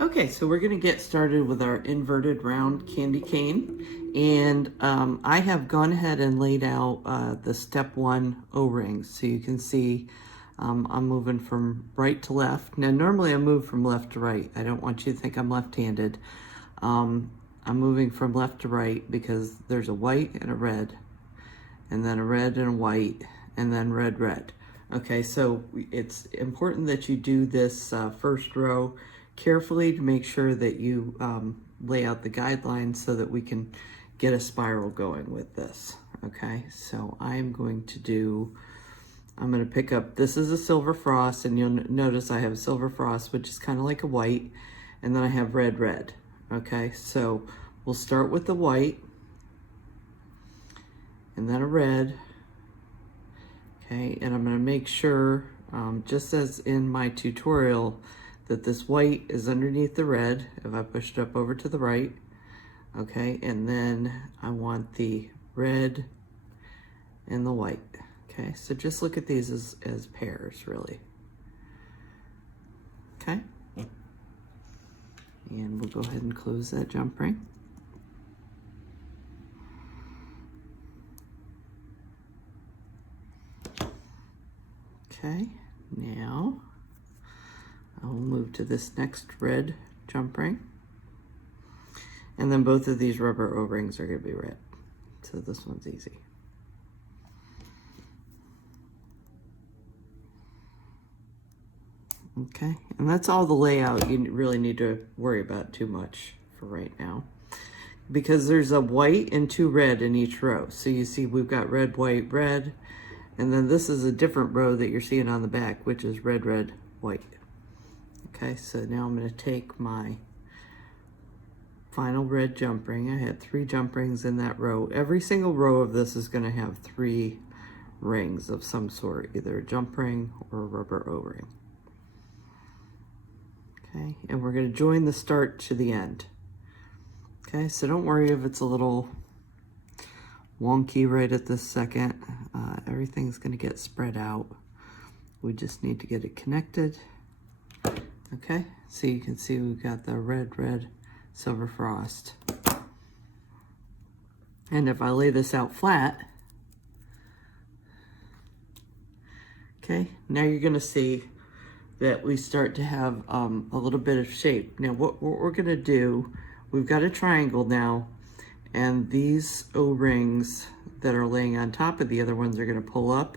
Okay, so we're gonna get started with our inverted round candy cane. And I have gone ahead and laid out the step 1 O-rings. So you can see I'm moving from right to left. Now normally I move from left to right. I don't want you to think I'm left-handed. I'm moving from left to right because there's a white and a red, and then a red and a white, and then red, red. Okay, so it's important that you do this first row carefully to make sure that you lay out the guidelines so that we can get a spiral going with this. Okay, so I'm going to pick up, this is a silver frost, and you'll notice I have a silver frost, which is kind of like a white, and then I have red, red. Okay, so we'll start with the white, and then a red. Okay, and I'm going to make sure, just as in my tutorial, that this white is underneath the red if I push it up over to the right. Okay, and then I want the red and the white. Okay, so just look at these as pairs, really. Okay, and we'll go ahead and close that jump ring. Okay, now I'll move to this next red jump ring. And then both of these rubber O-rings are going to be red. So this one's easy. Okay, and that's all the layout. You really need to worry about too much for right now, because there's a white and 2 red in each row. So you see we've got red, white, red, and then this is a different row that you're seeing on the back, which is red, red, white. Okay, so now I'm going to take my final red jump ring. I had 3 jump rings in that row. Every single row of this is going to have 3 rings of some sort, either a jump ring or a rubber O-ring. Okay, and we're going to join the start to the end. Okay, so don't worry if it's a little wonky right at this second. Everything's going to get spread out. We just need to get it connected. Okay, so you can see we've got the red, red, silver frost. And if I lay this out flat, okay, now you're going to see that we start to have a little bit of shape. Now what we're going to do, we've got a triangle now, and these O-rings that are laying on top of the other ones are going to pull up.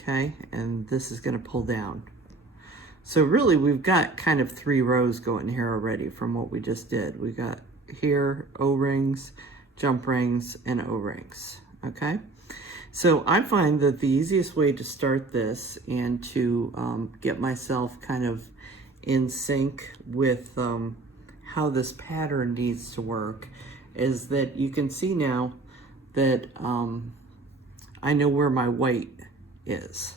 Okay, and this is going to pull down. So really we've got kind of 3 rows going here already from what we just did. We got here O-rings, jump rings, and O-rings. Okay, so I find that the easiest way to start this and to get myself kind of in sync with how this pattern needs to work is that you can see now that I know where my white is.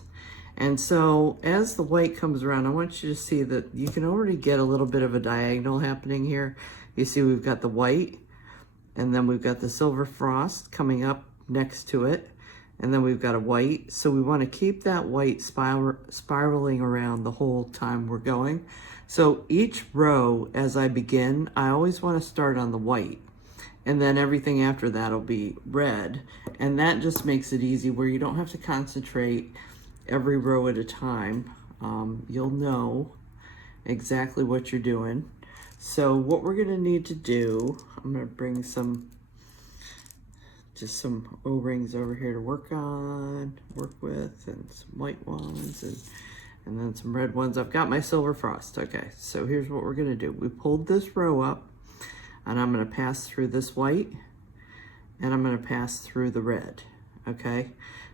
And so as the white comes around, I want you to see that you can already get a little bit of a diagonal happening here. You see we've got the white, and then we've got the silver frost coming up next to it, and then we've got a white. So we want to keep that white spiraling around the whole time we're going. So each row as I begin, I always want to start on the white, and then everything after that will be red. And that just makes it easy where you don't have to concentrate every row at a time. You'll know exactly what you're doing. So what we're going to need to do, I'm going to bring just some O-rings over here to work with, and some white ones, and then some red ones. I've got my silver frost. Okay, so here's what we're going to do. We pulled this row up, and I'm going to pass through this white, and I'm going to pass through the red. Okay,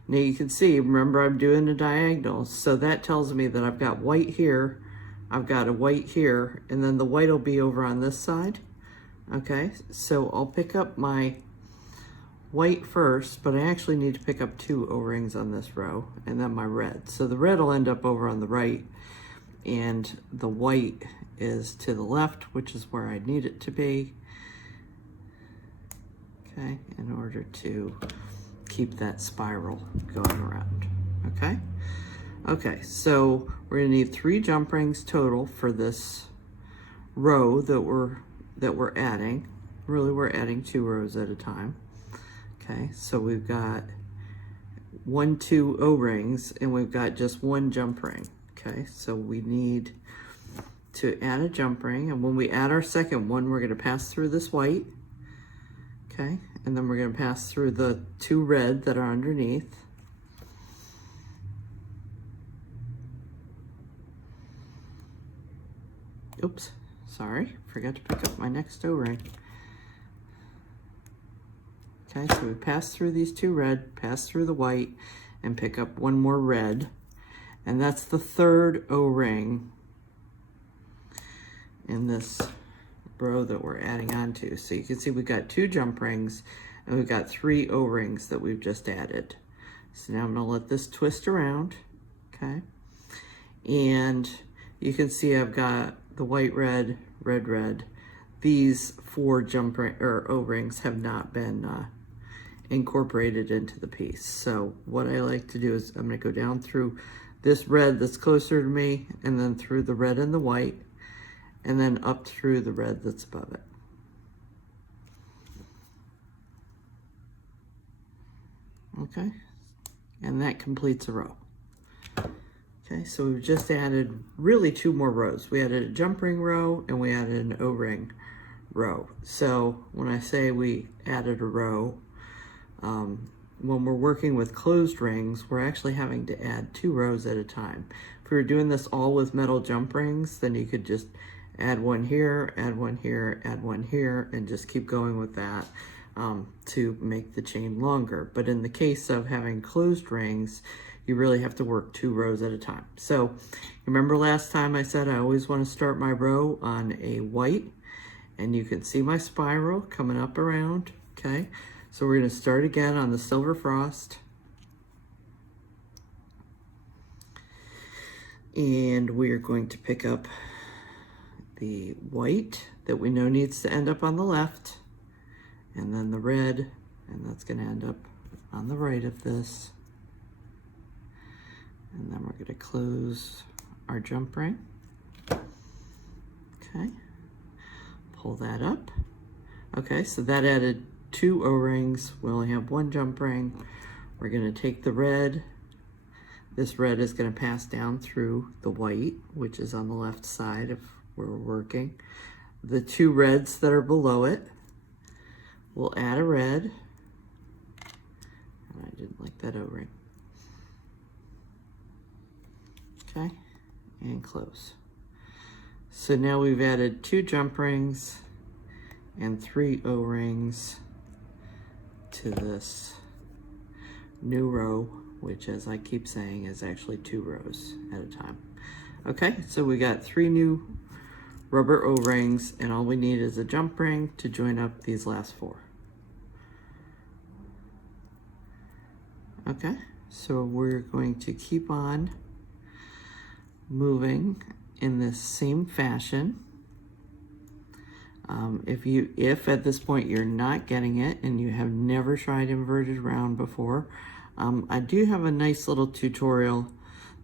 now you can see, remember I'm doing a diagonal, so that tells me that I've got white here, I've got a white here, and then the white will be over on this side. Okay, so I'll pick up my white first, but I actually need to pick up 2 O-rings on this row, and then my red. So the red will end up over on the right, and the white is to the left, which is where I need it to be. Okay, in order to keep that spiral going around. Okay, okay, so we're gonna need 3 jump rings total for this row that we're adding. Really, we're adding 2 rows at a time. Okay, so we've got 2 O-rings, and we've got just 1 jump ring. Okay, so we need to add a jump ring, and when we add our second one, we're going to pass through this white. Okay, and then we're going to pass through the 2 red that are underneath. Oops, sorry, forgot to pick up my next O-ring. Okay, so we pass through these 2 red, pass through the white, and pick up 1 more red. And that's the 3rd O-ring in this row that we're adding on to. So you can see we've got 2 jump rings, and we've got 3 O-rings that we've just added. So now I'm gonna let this twist around, okay? And you can see I've got the white, red, red, red. These 4 jump ring or O-rings have not been incorporated into the piece. So what I like to do is I'm going to go down through this red that's closer to me, and then through the red and the white, and then up through the red that's above it. Okay, and that completes a row. Okay, so we've just added really 2 more rows. We added a jump ring row, and we added an O-ring row. So when I say we added a row, when we're working with closed rings, we're actually having to add 2 rows at a time. If we were doing this all with metal jump rings, then you could just add 1 here, add 1 here, add 1 here, and just keep going with that to make the chain longer. But in the case of having closed rings, you really have to work 2 rows at a time. So remember last time I said I always want to start my row on a white, and you can see my spiral coming up around, okay? So we're going to start again on the silver frost. And we are going to pick up the white that we know needs to end up on the left, and then the red, and that's going to end up on the right of this. And then we're going to close our jump ring. Okay, pull that up. Okay, so that added 2 O-rings. We only have 1 jump ring. We're going to take the red. This red is going to pass down through the white, which is on the left side of where we're working. The 2 reds that are below it, we'll add a red. I didn't like that O-ring. Okay, and close. So now we've added 2 jump rings and 3 O-rings to this new row, which, as I keep saying, is actually 2 rows at a time. Okay, so we got 3 new rubber O-rings, and all we need is a jump ring to join up these last 4. Okay, so we're going to keep on moving in this same fashion. If at this point you're not getting it and you have never tried inverted round before, I do have a nice little tutorial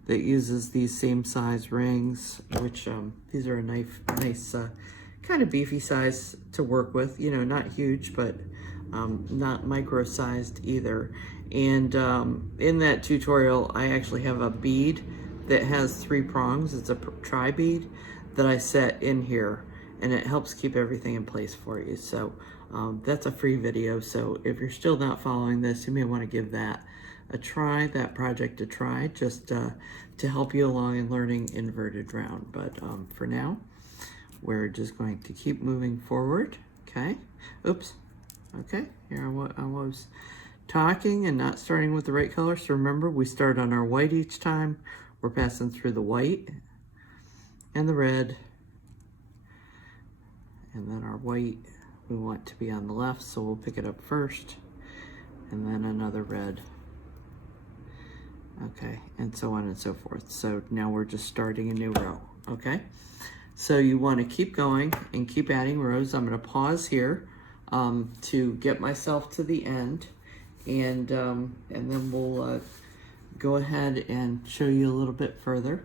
that uses these same size rings, which these are a nice kind of beefy size to work with. You know, not huge, but not micro-sized either. And in that tutorial, I actually have a bead that has 3 prongs. It's a tri-bead that I set in here, and it helps keep everything in place for you. So that's a free video. So if you're still not following this, you may want to give that a try, that project a try, just to help you along in learning inverted round. But for now, we're just going to keep moving forward. Okay. Oops. Okay. Here I was talking and not starting with the right color. So remember, we start on our white each time. We're passing through the white and the red, and then our white we want to be on the left, so we'll pick it up first, and then another red. Okay, and so on and so forth. So now we're just starting a new row. Okay, so you want to keep going and keep adding rows. I'm going to pause here to get myself to the end, and then we'll go ahead and show you a little bit further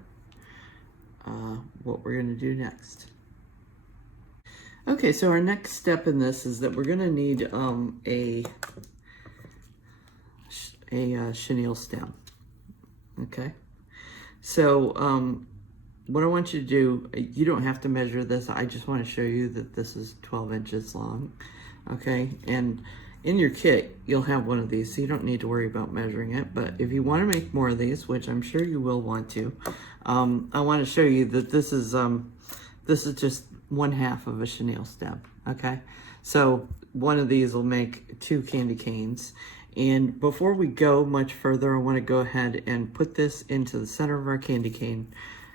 what we're going to do next. Okay, so our next step in this is that we're going to need a chenille stem. Okay, so what I want you to do, you don't have to measure this. I just want to show you that this is 12 inches long. Okay, and in your kit, you'll have one of these, so you don't need to worry about measuring it. But if you want to make more of these, which I'm sure you will want to, I want to show you that this is just 1/2 of a chenille stem. Okay, so one of these will make 2 candy canes. And before we go much further, I want to go ahead and put this into the center of our candy cane.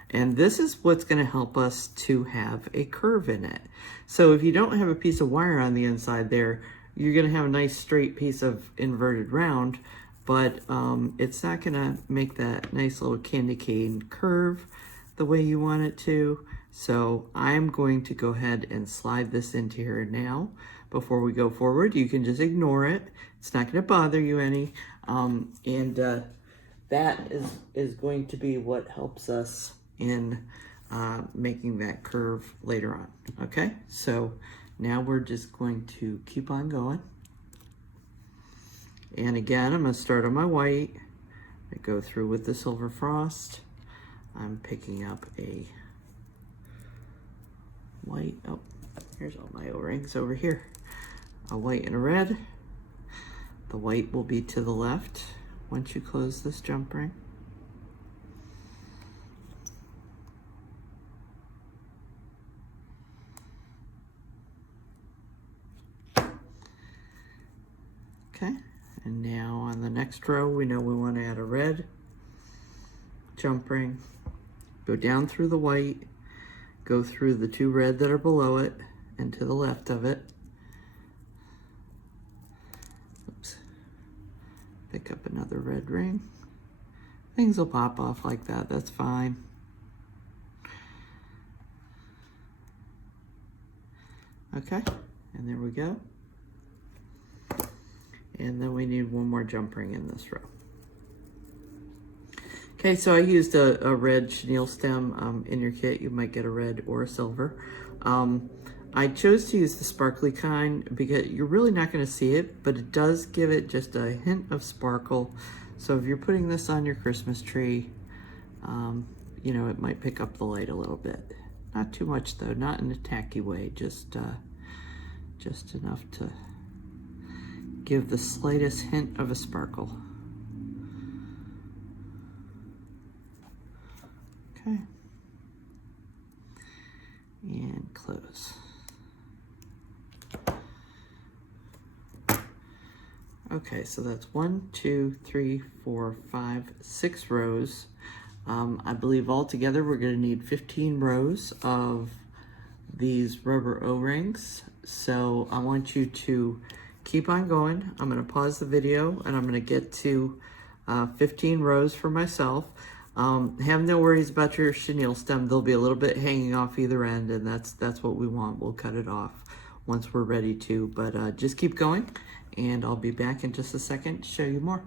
And this is what's going to help us to have a curve in it. So if you don't have a piece of wire on the inside there, you're going to have a nice straight piece of inverted round, but it's not going to make that nice little candy cane curve the way you want it to. So I'm going to go ahead and slide this into here now. Before we go forward, you can just ignore it. It's not going to bother you any. That is going to be what helps us in making that curve later on. Okay, so now we're just going to keep on going. And again, I'm going to start on my white. I go through with the silver frost. I'm picking up a white. Oh, here's all my O-rings over here. A white and a red. The white will be to the left once you close this jump ring. Okay, and now on the next row, we know we want to add a red jump ring, go down through the white, go through the 2 red that are below it and to the left of it. Oops. Pick up another red ring. Things will pop off like that, that's fine. Okay, and there we go. And then we need 1 more jump ring in this row. Okay, so I used a red chenille stem. In your kit, you might get a red or a silver. I chose to use the sparkly kind because you're really not going to see it, but it does give it just a hint of sparkle. So if you're putting this on your Christmas tree, you know, it might pick up the light a little bit. Not too much though, not in a tacky way, just enough to give the slightest hint of a sparkle. Okay. And close. Okay, so that's 1, 2, 3, 4, 5, 6 rows. I believe altogether we're going to need 15 rows of these rubber O-rings. So I want you to keep on going. I'm going to pause the video and I'm going to get to 15 rows for myself. Have no worries about your chenille stem. There'll be a little bit hanging off either end, and that's what we want. We'll cut it off once we're ready to, but just keep going, and I'll be back in just a second to show you more.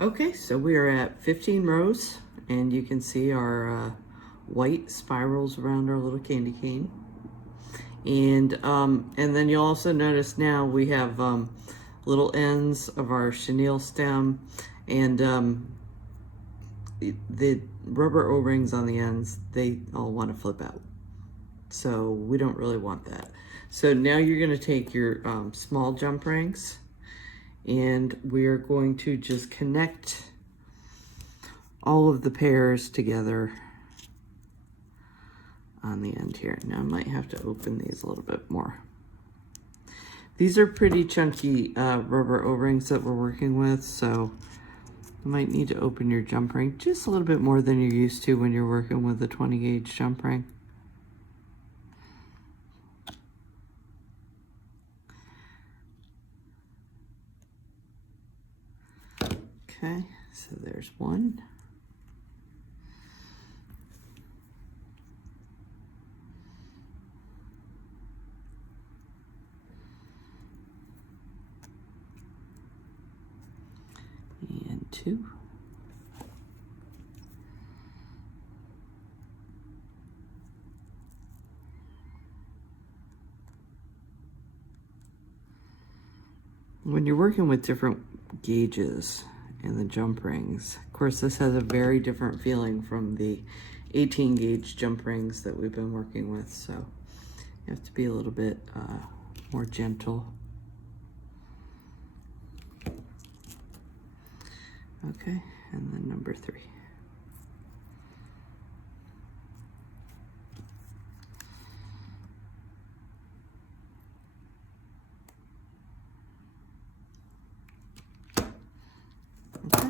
Okay, so we are at 15 rows, and you can see our white spirals around our little candy cane. And then you'll also notice now we have little ends of our chenille stem, and the rubber O-rings on the ends, they all want to flip out. So we don't really want that. So now you're going to take your small jump rings, and we're going to just connect all of the pairs together on the end here. Now I might have to open these a little bit more. These are pretty chunky rubber O-rings that we're working with, so you might need to open your jump ring just a little bit more than you're used to when you're working with a 20 gauge jump ring. Okay, so there's one. And 2. when you're working with different gauges and the jump rings, of course this has a very different feeling from the 18 gauge jump rings that we've been working with, so you have to be a little bit more gentle. Okay, and then number 3. Okay.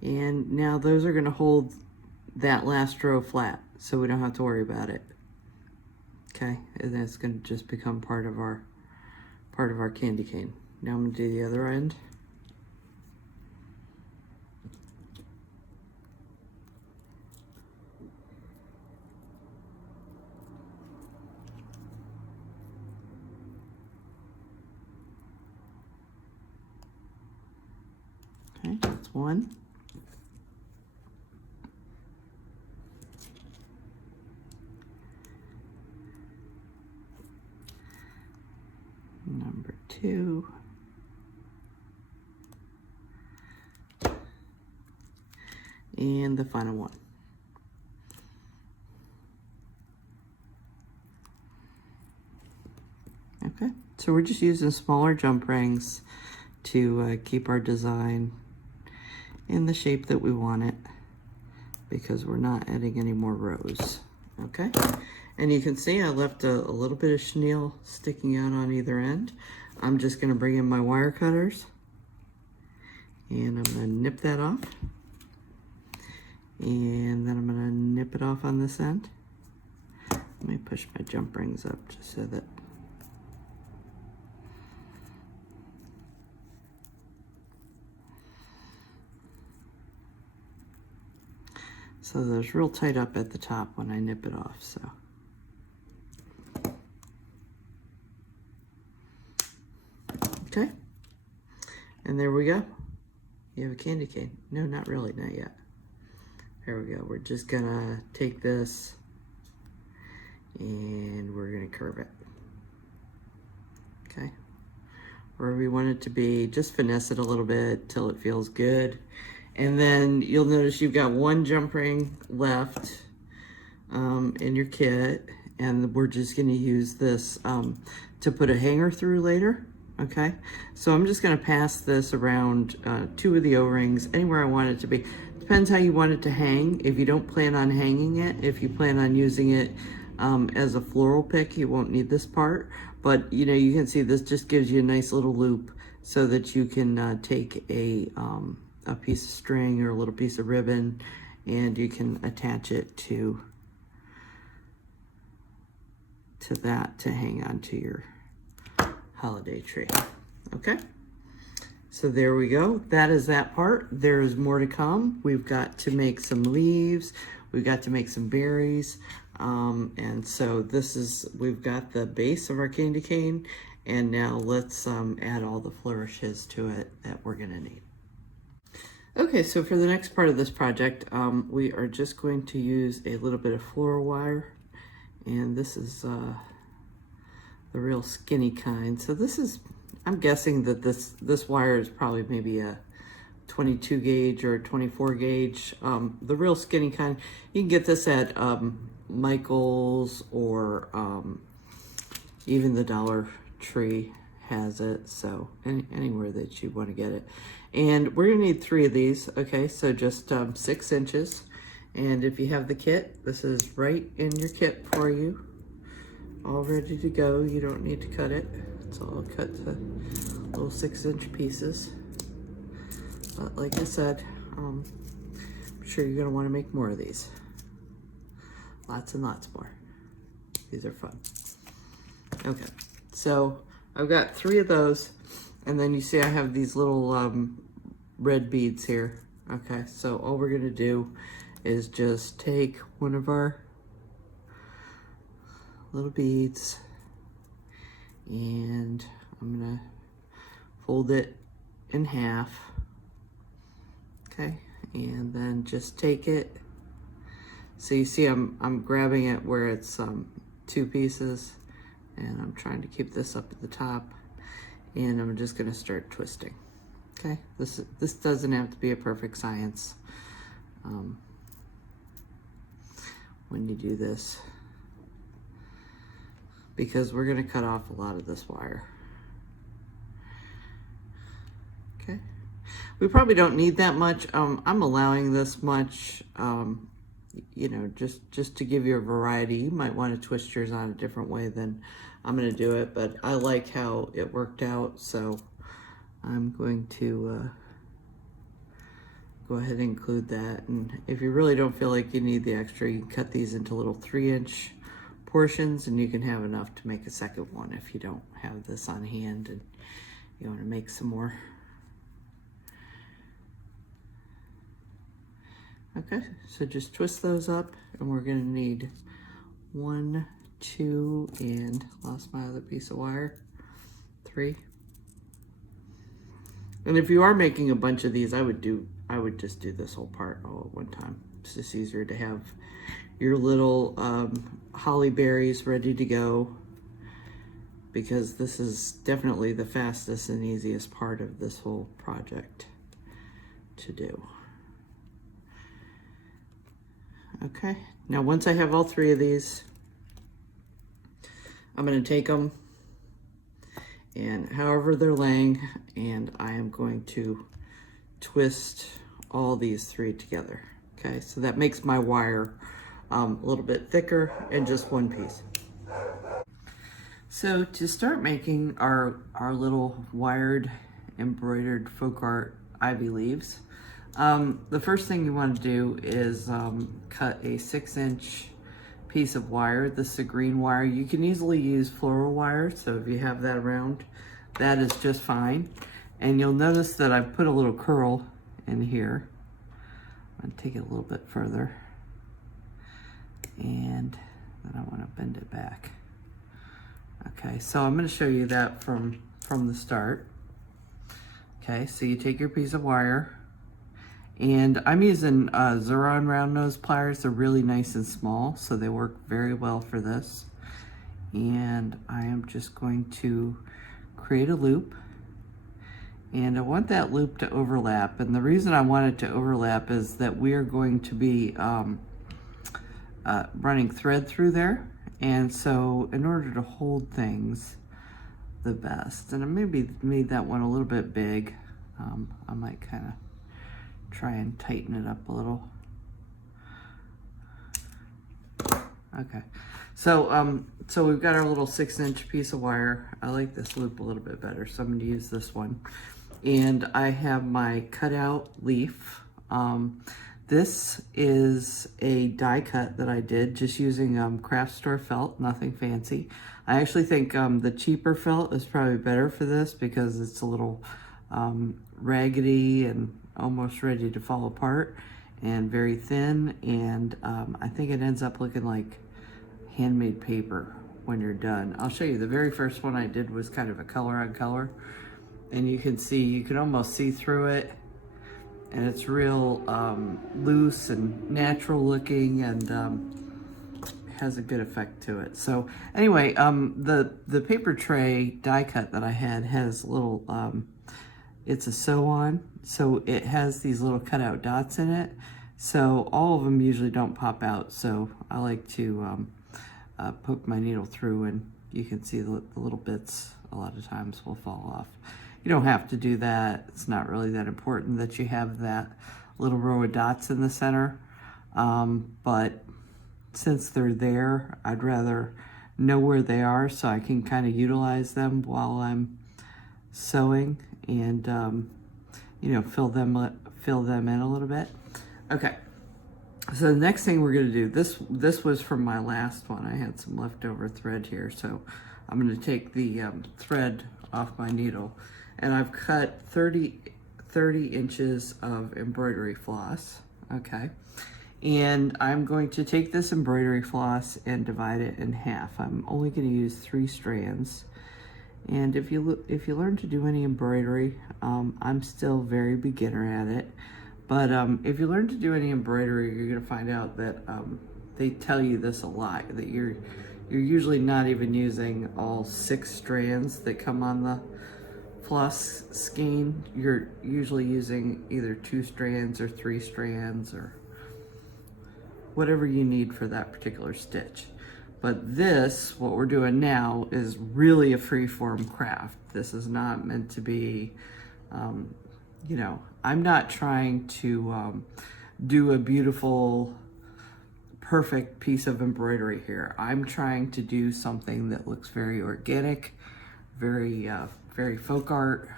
And now those are going to hold that last row flat, so we don't have to worry about it. Okay, and that's going to just become part of our candy cane. Now I'm going to do the other end. Okay, that's one. Number 2. And the final one. Okay, so we're just using smaller jump rings to keep our design in the shape that we want it, because we're not adding any more rows. Okay, and you can see I left a little bit of chenille sticking out on either end. I'm just going to bring in my wire cutters and I'm going to nip that off, and then I'm going to nip it off on this end. Let me push my jump rings up just so that there's real tight up at the top when I nip it off, so. Okay, and there we go. You have a candy cane. No, not really, not yet. There we go. We're just gonna take this and we're gonna curve it. Okay, wherever you want it to be, just finesse it a little bit till it feels good. And then you'll notice you've got one jump ring left in your kit, and we're just gonna use this to put a hanger through later, okay? So I'm just gonna pass this around 2 of the O-rings, anywhere I want it to be. Depends how you want it to hang. If you don't plan on hanging it, if you plan on using it as a floral pick, you won't need this part. But you know, you can see this just gives you a nice little loop so that you can take a piece of string or a little piece of ribbon, and you can attach it to that to hang onto your holiday tree. Okay, so there we go. That is that part. There's more to come. We've got to make some leaves. We've got to make some berries. And so we've got the base of our candy cane, and now let's add all the flourishes to it that we're gonna need. Okay, so for the next part of this project, we are just going to use a little bit of floral wire, and this is the real skinny kind. So this is, I'm guessing that this wire is probably maybe a 22 gauge or 24 gauge. The real skinny kind, you can get this at Michael's, or even the Dollar Tree has it, so anywhere that you want to get it. And we're gonna need 3 of these, okay? So just 6 inches. And if you have the kit, this is right in your kit for you, all ready to go. You don't need to cut it. It's all cut to little 6-inch pieces. But like I said, I'm sure you're gonna wanna make more of these. Lots and lots more. These are fun. Okay, so I've got 3 of those, and then you see I have these little red beads here. Okay, so all we're gonna do is just take one of our little beads, and I'm gonna fold it in half. Okay, and then just take it. So you see I'm grabbing it where it's 2 pieces, and I'm trying to keep this up at the top. And I'm just gonna start twisting. Okay, this doesn't have to be a perfect science when you do this, because we're gonna cut off a lot of this wire. Okay, we probably don't need that much. I'm allowing this much, you know, just to give you a variety. You might want to twist yours on a different way than I'm going to do it, but I like how it worked out, so I'm going to go ahead and include that. And if you really don't feel like you need the extra, you can cut these into little 3-inch portions, and you can have enough to make a second one if you don't have this on hand and you want to make some more. Okay, so just twist those up, and we're gonna need 1, 2, and lost my other piece of wire, 3. And if you are making a bunch of these, I would just do this whole part all at one time. It's just easier to have your little holly berries ready to go, because this is definitely the fastest and easiest part of this whole project to do. Okay, now once I have all 3 of these, I'm going to take them and however they're laying, and I am going to twist all these 3 together. Okay, so that makes my wire a little bit thicker and just one piece. So to start making our little wired embroidered folk art ivy leaves, the first thing you want to do is cut a 6-inch piece of wire. This is a green wire. You can easily use floral wire, so if you have that around, that is just fine. And you'll notice that I put a little curl in here. I'm going to take it a little bit further, and then I want to bend it back. Okay, so I'm going to show you that from the start. Okay, so you take your piece of wire, and I'm using Xuron round nose pliers. They're really nice and small, so they work very well for this. And I am just going to create a loop, and I want that loop to overlap. And the reason I want it to overlap is that we are going to be running thread through there. And so in order to hold things the best, and I maybe made that one a little bit big, I might kind of try and tighten it up a little. Okay, so so we've got our little 6-inch piece of wire. I like this loop a little bit better, so I'm going to use this one. And I have my cutout leaf. This is a die cut that I did just using craft store felt, nothing fancy. I actually think the cheaper felt is probably better for this because it's a little raggedy and almost ready to fall apart and very thin, and I think it ends up looking like handmade paper when you're done. I'll show you. The very first one I did was kind of a color on color, and you can almost see through it, and it's real loose and natural looking, and has a good effect to it. So anyway, the paper tray die cut that I had has little it's a sew on, so it has these little cutout dots in it, so all of them usually don't pop out. So I like to poke my needle through, and you can see the little bits a lot of times will fall off. You don't have to do that. It's not really that important that you have that little row of dots in the center, but since they're there, I'd rather know where they are so I can kind of utilize them while I'm sewing, and you know, fill them in a little bit. Okay, so the next thing we're going to do, this was from my last one. I had some leftover thread here, so I'm going to take the thread off my needle, and I've cut 30 inches of embroidery floss. Okay, and I'm going to take this embroidery floss and divide it in half. I'm only going to use 3 strands. And if you learn to do any embroidery, I'm still very beginner at it, but if you learn to do any embroidery, you're going to find out that they tell you this a lot, that you're usually not even using all 6 strands that come on floss skein, you're usually using either 2 strands or 3 strands or whatever you need for that particular stitch. But this, what we're doing now, is really a free-form craft. This is not meant to be, you know, I'm not trying to do a beautiful, perfect piece of embroidery here. I'm trying to do something that looks very organic, very, very folk art,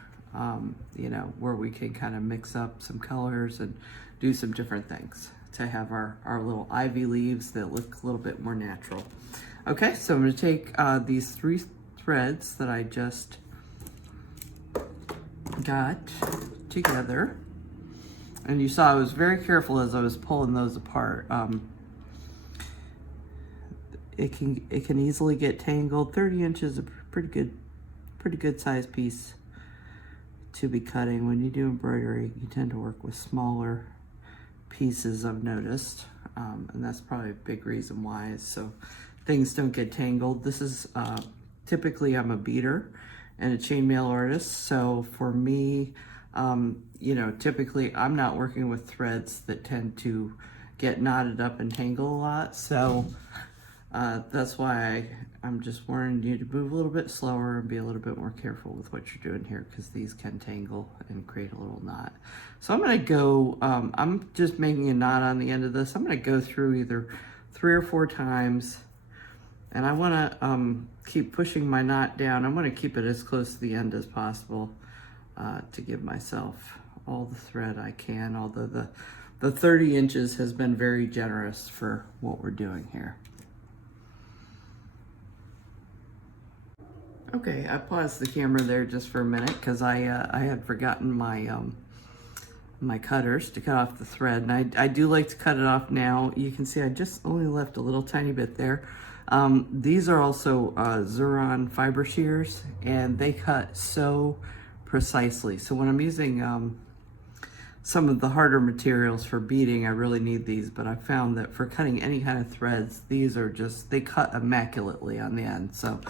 you know, where we can kind of mix up some colors and do some different things to have our little ivy leaves that look a little bit more natural. Okay, so I'm going to take these 3 threads that I just got together, and you saw I was very careful as I was pulling those apart. It can easily get tangled. 30 inches is a pretty good size piece to be cutting. When you do embroidery, you tend to work with smaller pieces, I've noticed, and that's probably a big reason why, is so things don't get tangled. This is typically, I'm a beater and a chainmail artist, so for me, you know, typically I'm not working with threads that tend to get knotted up and tangle a lot, so that's why I'm just warning you to move a little bit slower and be a little bit more careful with what you're doing here, because these can tangle and create a little knot. So I'm going to go, I'm just making a knot on the end of this. I'm going to go through either 3 or 4 times, and I want to keep pushing my knot down. I want to keep it as close to the end as possible to give myself all the thread I can, although the 30 inches has been very generous for what we're doing here. Okay, I paused the camera there just for a minute because I had forgotten my my cutters to cut off the thread, and I do like to cut it off now. You can see I just only left a little tiny bit there. These are also Zuron fiber shears, and they cut so precisely. So when I'm using some of the harder materials for beading, I really need these, but I found that for cutting any kind of threads, these are just, they cut immaculately on the end. So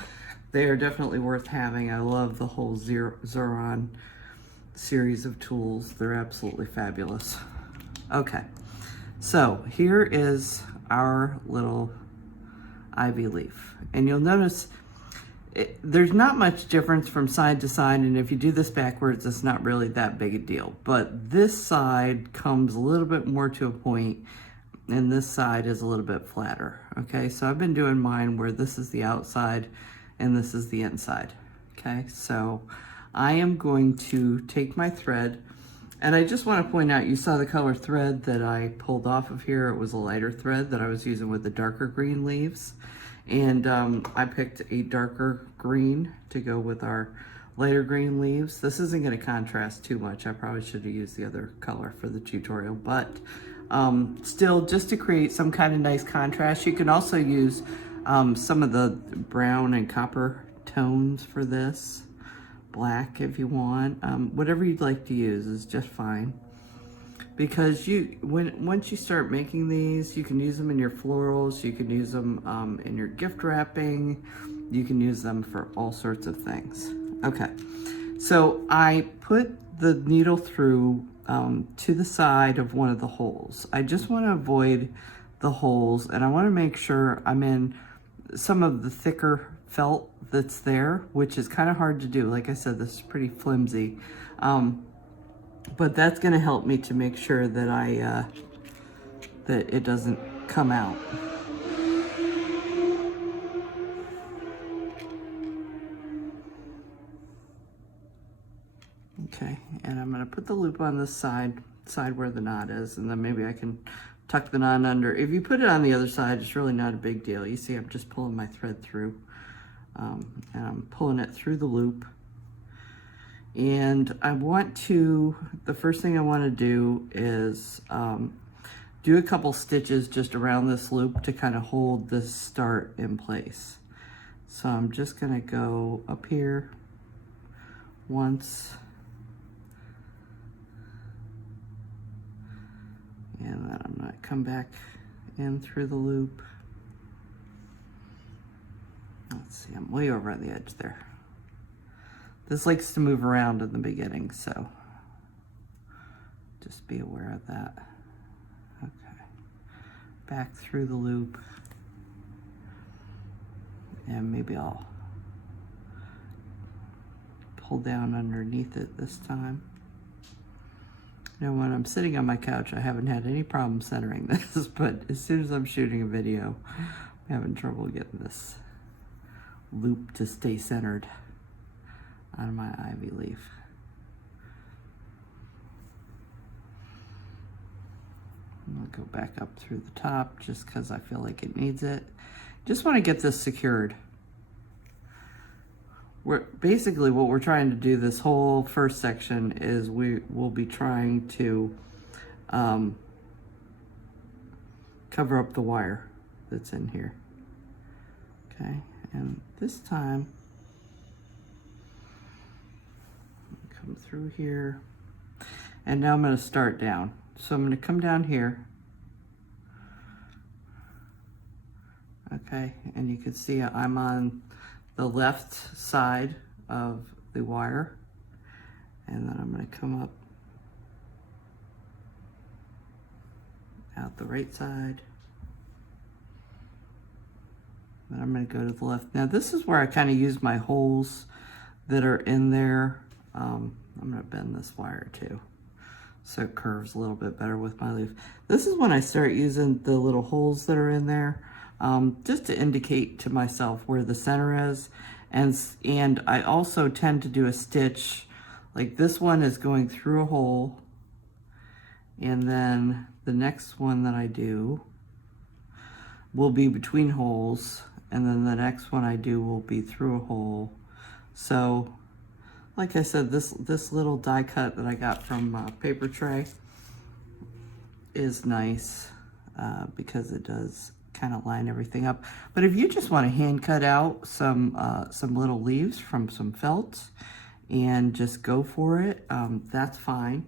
they are definitely worth having. I love the whole Zuron series of tools. They're absolutely fabulous. Okay, so here is our little ivy leaf. And you'll notice there's not much difference from side to side, and if you do this backwards, it's not really that big a deal. But this side comes a little bit more to a point, and this side is a little bit flatter. Okay, so I've been doing mine where this is the outside and this is the inside. Okay, so I am going to take my thread, and I just want to point out, you saw the color thread that I pulled off of here. It was a lighter thread that I was using with the darker green leaves, and I picked a darker green to go with our lighter green leaves. This isn't going to contrast too much. I probably should have used the other color for the tutorial, but still, just to create some kind of nice contrast. You can also use some of the brown and copper tones for this. Black if you want. Whatever you'd like to use is just fine. Because once you start making these, you can use them in your florals, you can use them in your gift wrapping, you can use them for all sorts of things. Okay, so I put the needle through to the side of one of the holes. I just want to avoid the holes, and I want to make sure I'm in some of the thicker felt that's there, which is kind of hard to do. Like I said, this is pretty flimsy, but that's going to help me to make sure that that it doesn't come out. Okay, and I'm going to put the loop on this side where the knot is, and then maybe I can tuck the knot under. If you put it on the other side, it's really not a big deal. You see, I'm just pulling my thread through, and I'm pulling it through the loop. And I want to, the first thing I want to do is do a couple stitches just around this loop to kind of hold this start in place. So I'm just going to go up here once, and then I'm going to come back in through the loop. Let's see, I'm way over on the edge there. This likes to move around in the beginning, so just be aware of that. Okay, back through the loop, and maybe I'll pull down underneath it this time. Now, when I'm sitting on my couch, I haven't had any problem centering this, but as soon as I'm shooting a video, I'm having trouble getting this loop to stay centered on my ivy leaf. I'll go back up through the top just because I feel like it needs it. Just want to get this secured. Basically what we're trying to do this whole first section is we will be trying to cover up the wire that's in here. Okay, and this time come through here, and now I'm going to start down. So I'm going to come down here. Okay, and you can see I'm on the left side of the wire, and then I'm going to come up out the right side, then I'm going to go to the left. Now this is where I kind of use my holes that are in there. I'm going to bend this wire too so it curves a little bit better with my leaf. This is when I start using the little holes that are in there, just to indicate to myself where the center is. And I also tend to do a stitch, like this one is going through a hole, and then the next one that I do will be between holes, and then the next one I do will be through a hole. So like I said, this little die cut that I got from Paper Tray is nice because it does kind of line everything up. But if you just want to hand cut out some little leaves from some felt and just go for it, that's fine.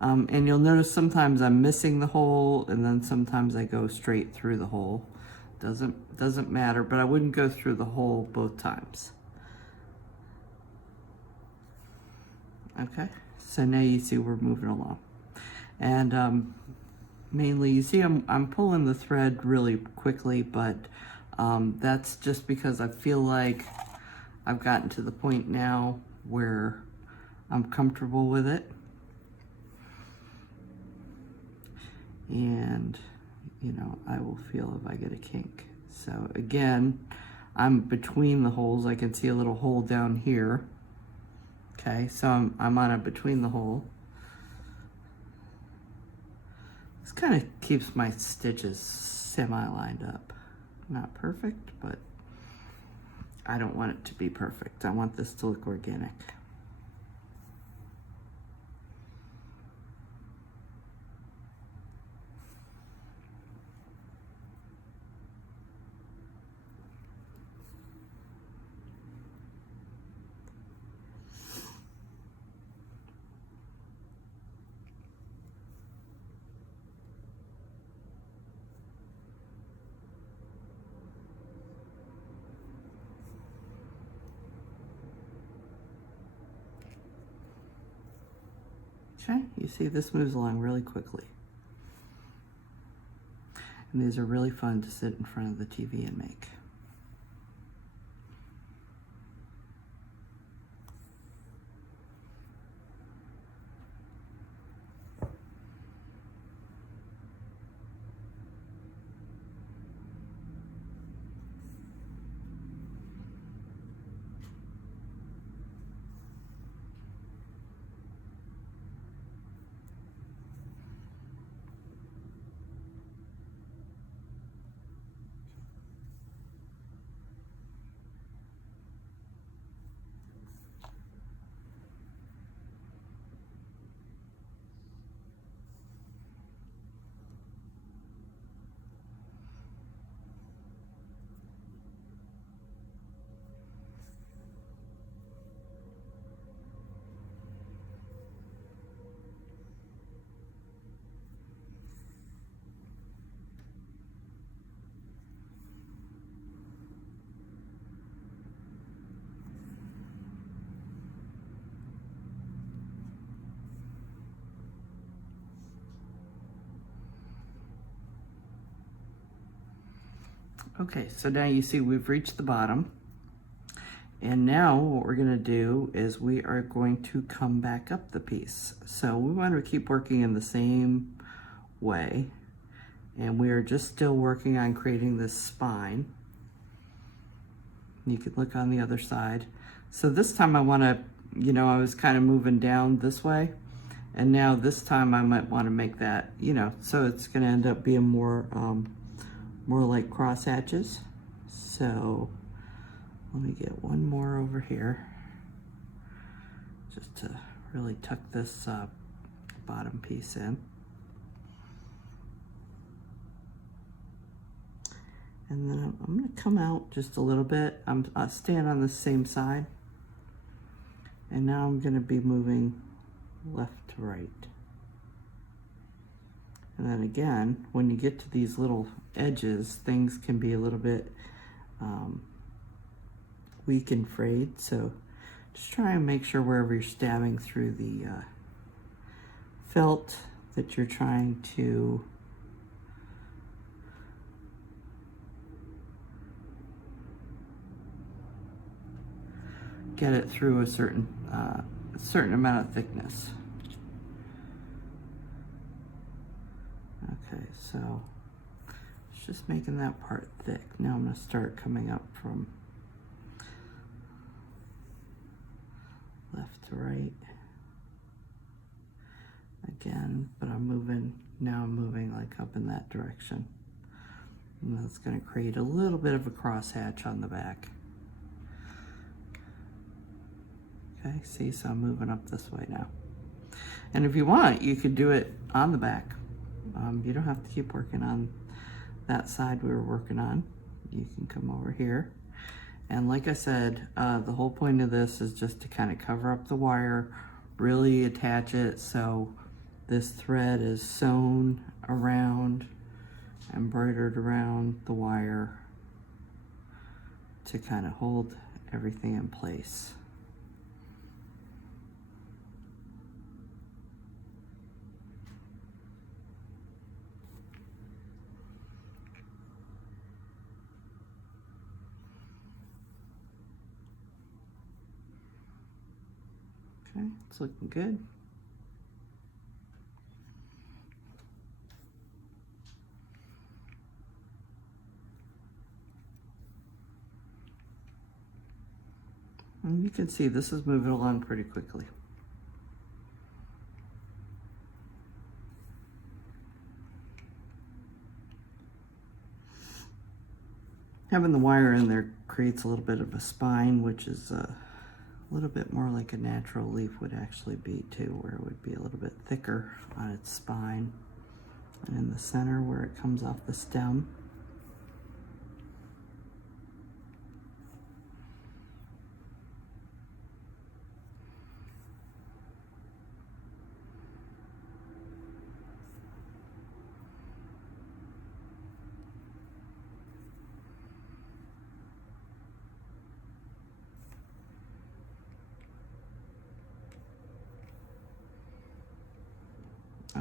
And you'll notice sometimes I'm missing the hole, and then sometimes I go straight through the hole. Doesn't matter, but I wouldn't go through the hole both times. Okay, so now you see we're moving along. And mainly you see I'm pulling the thread really quickly, but that's just because I feel like I've gotten to the point now where I'm comfortable with it. And, you know, I will feel if I get a kink. So again, I'm between the holes. I can see a little hole down here. Okay, so I'm on it between the hole. This kind of keeps my stitches semi-lined up. Not perfect, but I don't want it to be perfect. I want this to look organic. Okay, you see this moves along really quickly. And these are really fun to sit in front of the TV and make. Okay, so now you see we've reached the bottom. And now what we're gonna do is we are going to come back up the piece. So we want to keep working in the same way. And we are just still working on creating this spine. You can look on the other side. So this time I want to, you know, I was kind of moving down this way. And now this time I might want to make that, you know, so it's going to end up being more, more like cross hatches. So let me get one more over here just to really tuck this bottom piece in. And then I'm going to come out just a little bit. I'm staying on the same side. And now I'm going to be moving left to right. And then again, when you get to these little edges, things can be a little bit weak and frayed. So just try and make sure wherever you're stabbing through the felt that you're trying to get it through a certain amount of thickness. Okay, so it's just making that part thick. Now I'm going to start coming up from left to right again, but I'm moving like up in that direction. And that's going to create a little bit of a crosshatch on the back. Okay, see, so I'm moving up this way now. And if you want, you could do it on the back. You don't have to keep working on that side we were working on. You can come over here. And like I said, the whole point of this is just to kind of cover up the wire, really attach it so this thread is sewn around, embroidered around the wire to kind of hold everything in place. Okay, it's looking good. And you can see this is moving along pretty quickly. Having the wire in there creates a little bit of a spine, which is a little bit more like a natural leaf would actually be too, where it would be a little bit thicker on its spine. And in the center where it comes off the stem.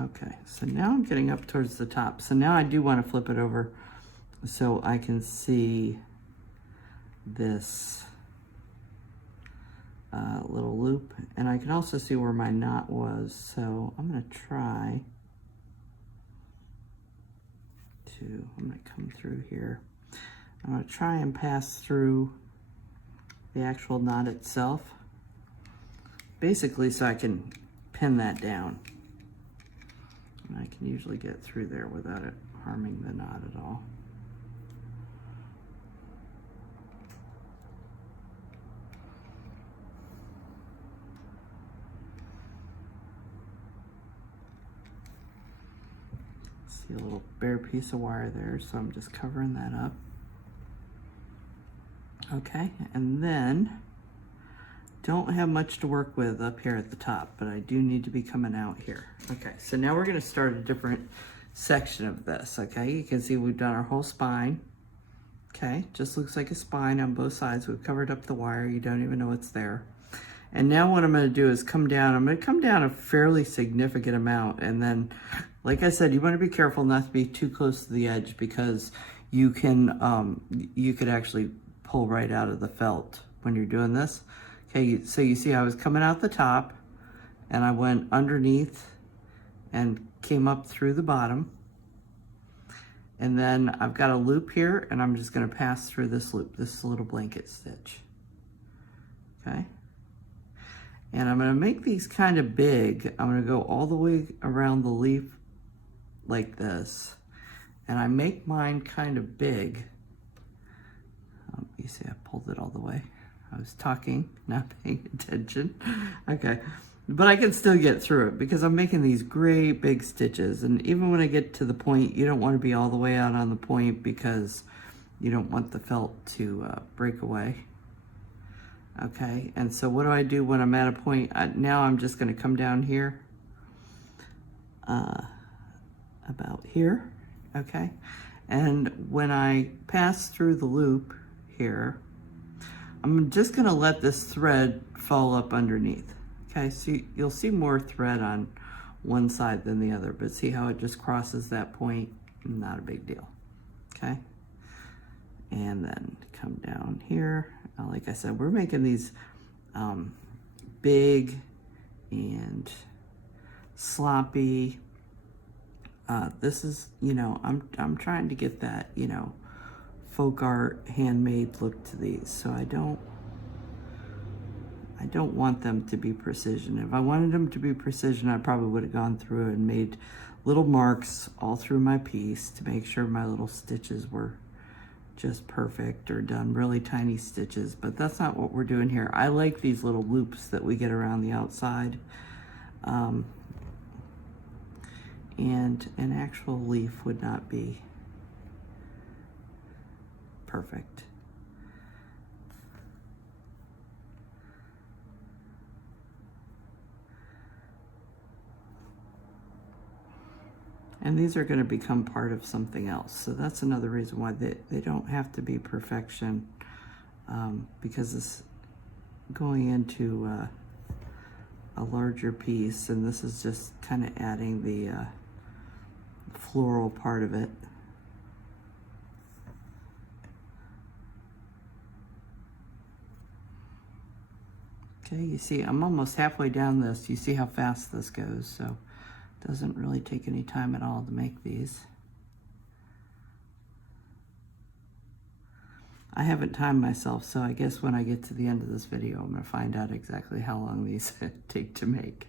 Okay, so now I'm getting up towards the top. So now I do want to flip it over so I can see this little loop. And I can also see where my knot was. So I'm going to try to, I'm going to come through here. I'm going to try and pass through the actual knot itself. Basically so I can pin that down. And I can usually get through there without it harming the knot at all. See a little bare piece of wire there, so I'm just covering that up. Okay, and then don't have much to work with up here at the top, but I do need to be coming out here. Okay, so now we're going to start a different section of this. Okay, you can see we've done our whole spine. Okay, just looks like a spine on both sides. We've covered up the wire. You don't even know it's there. And now what I'm going to do is come down. I'm going to come down a fairly significant amount and then like I said, you want to be careful not to be too close to the edge, because you could actually pull right out of the felt when you're doing this. Okay, so you see I was coming out the top and I went underneath and came up through the bottom. And then I've got a loop here, and I'm just gonna pass through this loop, this little blanket stitch, okay? And I'm gonna make these kind of big. I'm gonna go all the way around the leaf like this. And I make mine kind of big. You see, I pulled it all the way. I was talking, not paying attention. Okay, but I can still get through it because I'm making these great big stitches. And even when I get to the point, you don't want to be all the way out on the point because you don't want the felt to break away. Okay, and so what do I do when I'm at a point? Now I'm just going to come down here, about here, okay? And when I pass through the loop here, I'm just going to let this thread fall up underneath, okay? So you'll see more thread on one side than the other, but see how it just crosses that point? Not a big deal, okay? And then come down here. Like I said, we're making these big and sloppy. This is, you know, I'm trying to get that, you know, folk art handmade look to these. So I don't want them to be precision. If I wanted them to be precision, I probably would have gone through and made little marks all through my piece to make sure my little stitches were just perfect, or done really tiny stitches, but that's not what we're doing here. I like these little loops that we get around the outside. And an actual leaf would not be perfect. And these are going to become part of something else. So that's another reason why they don't have to be perfection, because it's going into a larger piece, and this is just kind of adding the floral part of it. Okay, you see I'm almost halfway down this. You see how fast this goes, so it doesn't really take any time at all to make these. I haven't timed myself, so I guess when I get to the end of this video, I'm going to find out exactly how long these take to make.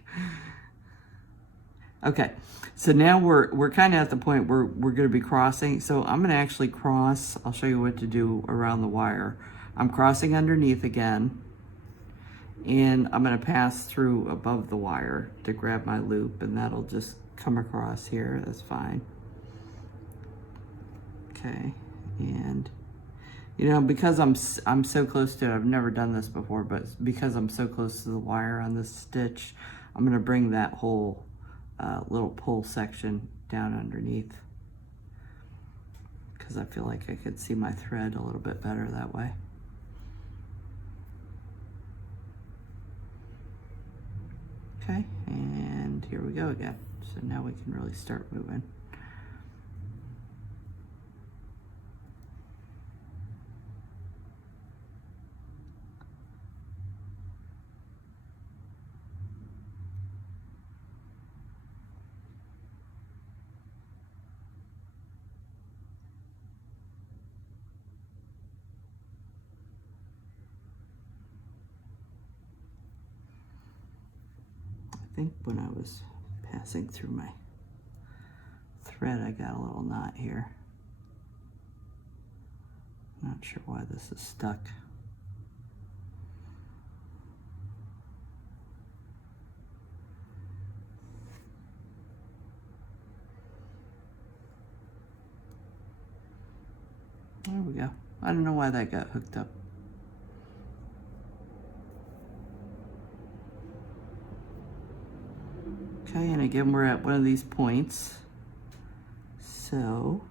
Okay, so now we're kind of at the point where we're going to be crossing. So I'm going to actually cross. I'll show you what to do around the wire. I'm crossing underneath again, and I'm going to pass through above the wire to grab my loop, and that'll just come across here. That's fine. Okay, and you know, because I'm so close to it, I've never done this before, but because I'm so close to the wire on this stitch, I'm going to bring that whole little pull section down underneath, because I feel like I could see my thread a little bit better that way. Okay, and here we go again. So now we can really start moving. I think when I was passing through my thread, I got a little knot here. Not sure why this is stuck. There we go. I don't know why that got hooked up. Okay, and again, we're at one of these points. So,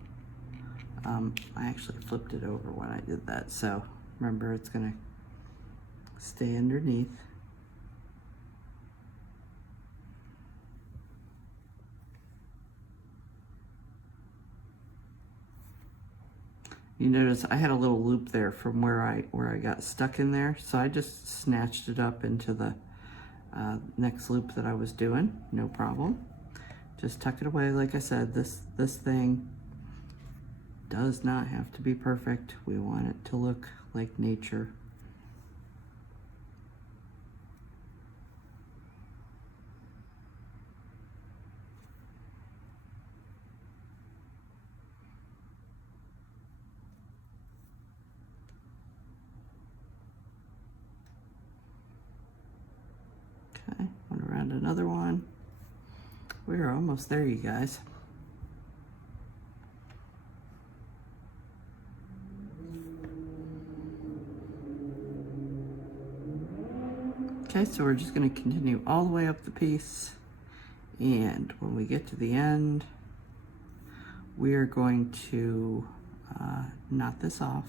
I actually flipped it over when I did that. So, remember, it's gonna stay underneath. you notice I had a little loop there from where I got stuck in there, so I just snatched it up into the next loop that I was doing, no problem. Just tuck it away. Like I said, this thing does not have to be perfect. We want it to look like nature. Okay, went around another one. We're almost there, you guys. Okay, so we're just going to continue all the way up the piece, and when we get to the end, we are going to knot this off,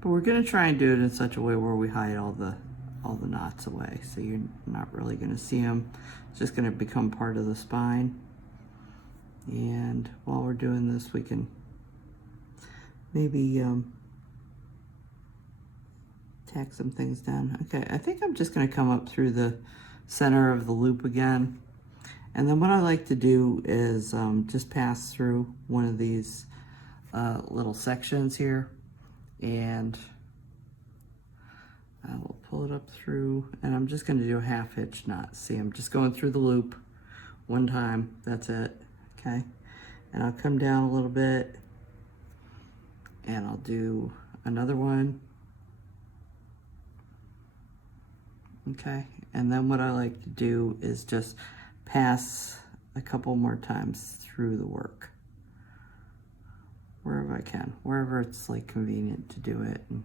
but we're going to try and do it in such a way where we hide all the knots away, so you're not really going to see them. It's just going to become part of the spine. And while we're doing this, we can maybe tack some things down. Okay, I think I'm just going to come up through the center of the loop again, and then what I like to do is just pass through one of these little sections here, and I will pull it up through, and I'm just going to do a half hitch knot. See, I'm just going through the loop one time, that's it. Okay, and I'll come down a little bit, and I'll do another one. Okay, and then what I like to do is just pass a couple more times through the work, wherever I can, wherever it's like convenient to do it. And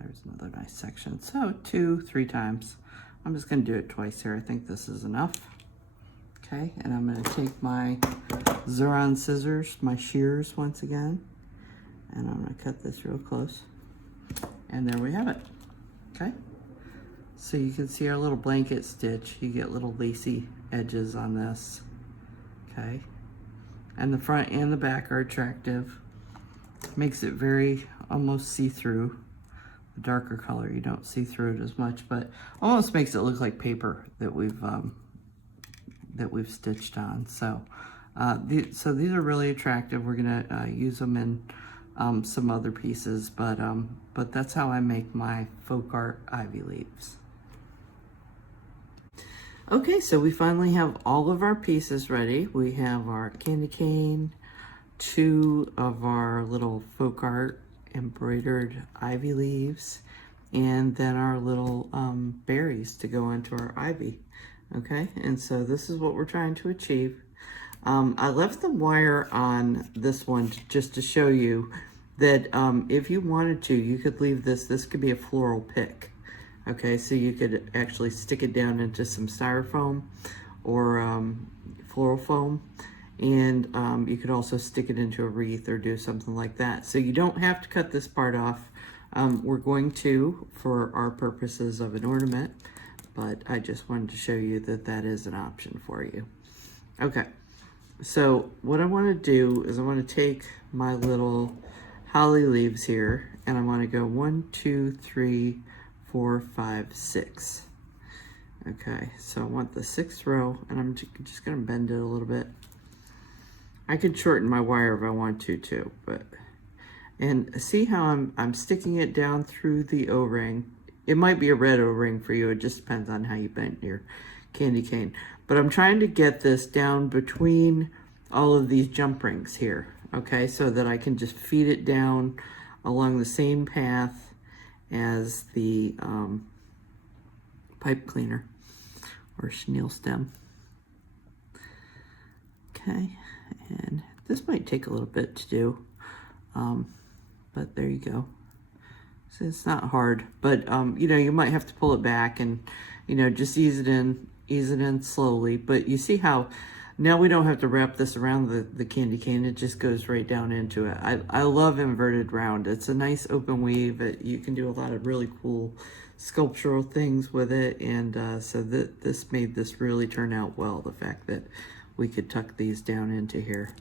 there's another nice section. So 2, 3 times. I'm just going to do it twice here. I think this is enough. Okay, and I'm going to take my Zuron scissors, my shears once again, and I'm going to cut this real close. And there we have it. Okay, so you can see our little blanket stitch. You get little lacy edges on this. Okay, and the front and the back are attractive. Makes it very almost see-through. The darker color, you don't see through it as much, but almost makes it look like paper that we've stitched on. So, so these are really attractive. We're gonna use them in some other pieces, but that's how I make my folk art ivy leaves. Okay, so we finally have all of our pieces ready. We have our candy cane, 2 of our little folk art embroidered ivy leaves, and then our little berries to go into our ivy. Okay, and so this is what we're trying to achieve. I left the wire on this one just to show you that if you wanted to, you could leave this could be a floral pick. Okay, so you could actually stick it down into some styrofoam or floral foam, and you could also stick it into a wreath or do something like that. So you don't have to cut this part off. We're going to, for our purposes of an ornament, but I just wanted to show you that that is an option for you. Okay, so what I want to do is I want to take my little holly leaves here, and I want to go 1, 2, 3, 4, 5, 6. Okay, so I want the 6th row, and I'm just going to bend it a little bit. I could shorten my wire if I want to too, but, and see how I'm sticking it down through the O-ring. It might be a red O-ring for you. It just depends on how you bent your candy cane. But I'm trying to get this down between all of these jump rings here, okay, so that I can just feed it down along the same path as the pipe cleaner or chenille stem. Okay, and this might take a little bit to do, but there you go. So it's not hard, but you know, you might have to pull it back and, you know, just ease it in slowly. But you see how Now we don't have to wrap this around the candy cane. It just goes right down into it. I love inverted round. It's a nice open weave. You can do a lot of really cool sculptural things with it. And so this made this really turn out well, the fact that we could tuck these down into here.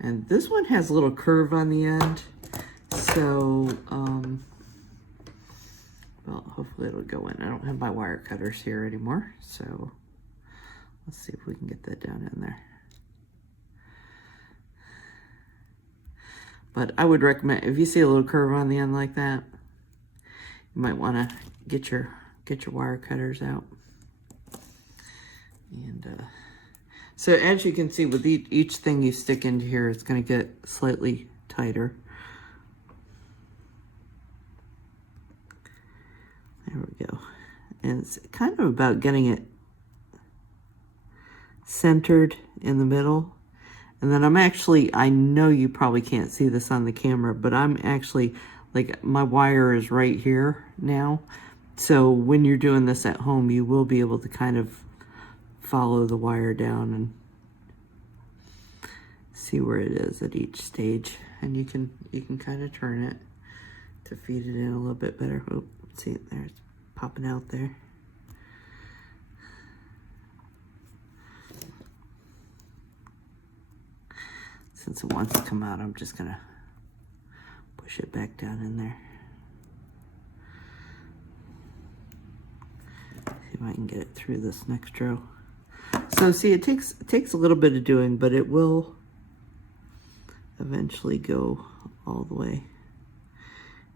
And this one has a little curve on the end. So, well, hopefully it'll go in. I don't have my wire cutters here anymore, so let's see if we can get that down in there. But I would recommend, if you see a little curve on the end like that, you might want to get your wire cutters out. And so as you can see, with each thing you stick into here, it's going to get slightly tighter. There we go. And it's kind of about getting it centered in the middle. And then I know you probably can't see this on the camera, but I'm actually, like, my wire is right here now. So when you're doing this at home, you will be able to kind of follow the wire down and see where it is at each stage. And you can kind of turn it to feed it in a little bit better. Oh, see it there, it's popping out there. Since it wants to come out, I'm just gonna push it back down in there. See if I can get it through this next row. So see, it takes a little bit of doing, but it will eventually go all the way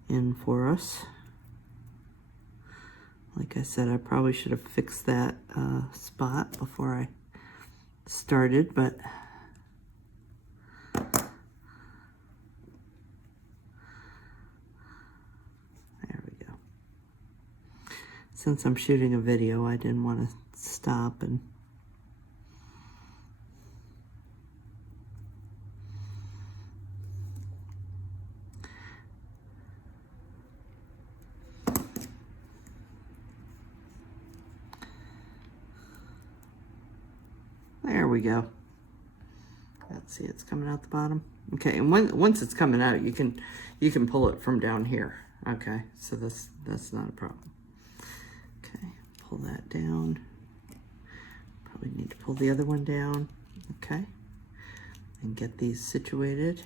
in for us. Like I said, I probably should have fixed that spot before I started, but there we go. Since I'm shooting a video, I didn't want to stop and there we go. Let's see, it's coming out the bottom. Okay, and once it's coming out, you can pull it from down here. Okay, so that's not a problem. Okay, pull that down. Probably need to pull the other one down. Okay, and get these situated.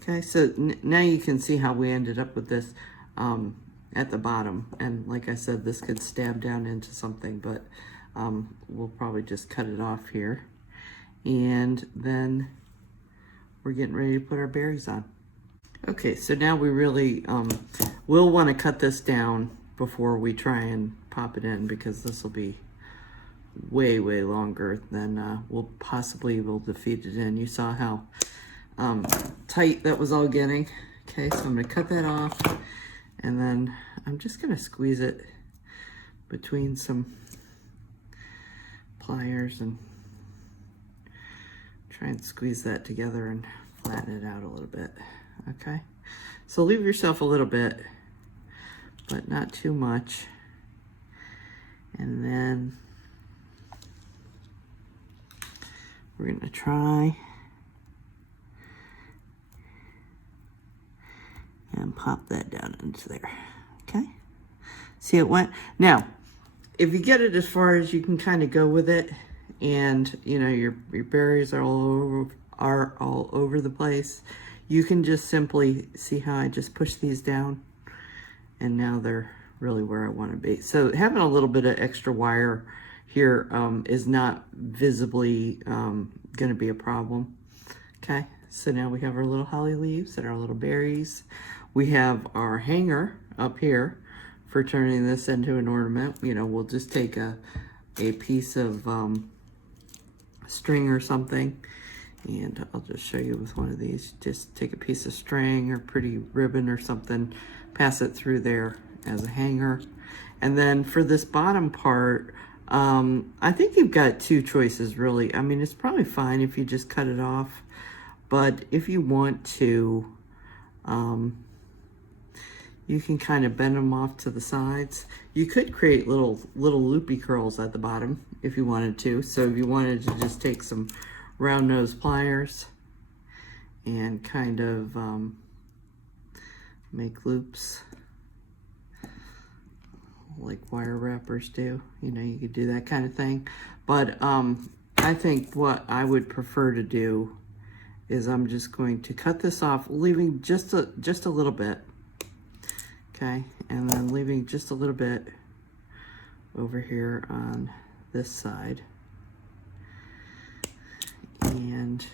Okay, so now you can see how we ended up with this at the bottom. And like I said, this could stab down into something, but we'll probably just cut it off here. And then we're getting ready to put our berries on. Okay, so now we really will want to cut this down before we try and pop it in, because this will be way longer than we'll possibly be able to feed it in. You saw how tight that was all getting. Okay, so I'm going to cut that off, and then I'm just going to squeeze it between some pliers and try and squeeze that together and flatten it out a little bit. Okay, so leave yourself a little bit, but not too much. And then we're going to try and pop that down into there. Okay, see, it went. Now if you get it as far as you can kind of go with it, and you know your berries are all over the place, you can just simply see how I just push these down, and now they're really where I want to be. So having a little bit of extra wire here is not visibly going to be a problem. Okay, so now we have our little holly leaves and our little berries. We have our hanger up here for turning this into an ornament. You know, we'll just take a piece of string or something, and I'll just show you with one of these. Just take a piece of string or pretty ribbon or something, pass it through there as a hanger. And then for this bottom part, I think you've got two choices really. I mean, it's probably fine if you just cut it off, but if you want to, you can kind of bend them off to the sides. You could create little loopy curls at the bottom if you wanted to. So if you wanted to just take some round nose pliers and kind of make loops like wire wrappers do, you know, you could do that kind of thing. But I think what I would prefer to do is I'm just going to cut this off, leaving just a little bit. Okay, and then leaving just a little bit over here on this side. And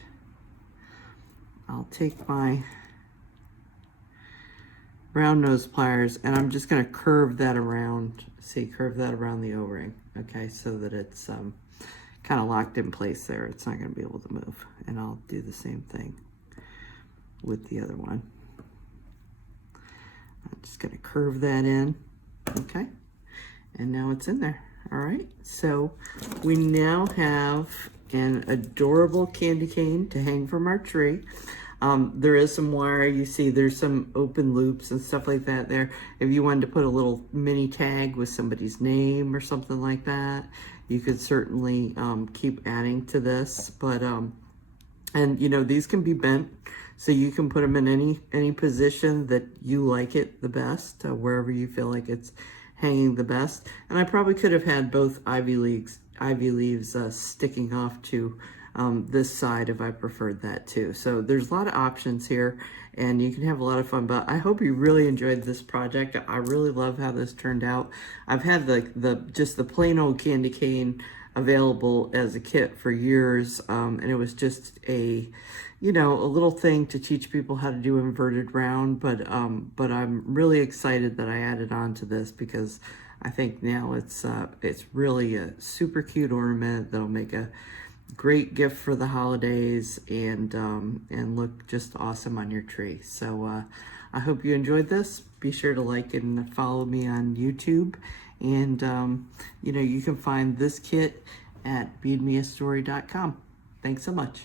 I'll take my round nose pliers and I'm just gonna curve that around, curve that around the O-ring, okay, so that it's kind of locked in place there. It's not gonna be able to move. And I'll do the same thing with the other one. I'm just gonna curve that in, okay? And now it's in there, all right? So we now have an adorable candy cane to hang from our tree. There is some wire, you see there's some open loops and stuff like that there. If you wanted to put a little mini tag with somebody's name or something like that, you could certainly keep adding to this. But, and you know, these can be bent, so you can put them in any position that you like it the best, wherever you feel like it's hanging the best. And I probably could have had both ivy leaves sticking off to this side if I preferred that too. So there's a lot of options here and you can have a lot of fun, but I hope you really enjoyed this project. I really love how this turned out. I've had just the plain old candy cane available as a kit for years, and it was just a little thing to teach people how to do inverted round, but I'm really excited that I added on to this because I think now it's really a super cute ornament that'll make a great gift for the holidays and look just awesome on your tree. So I hope you enjoyed this. Be sure to like and follow me on YouTube, and you can find this kit at beadmeastory.com. Thanks so much.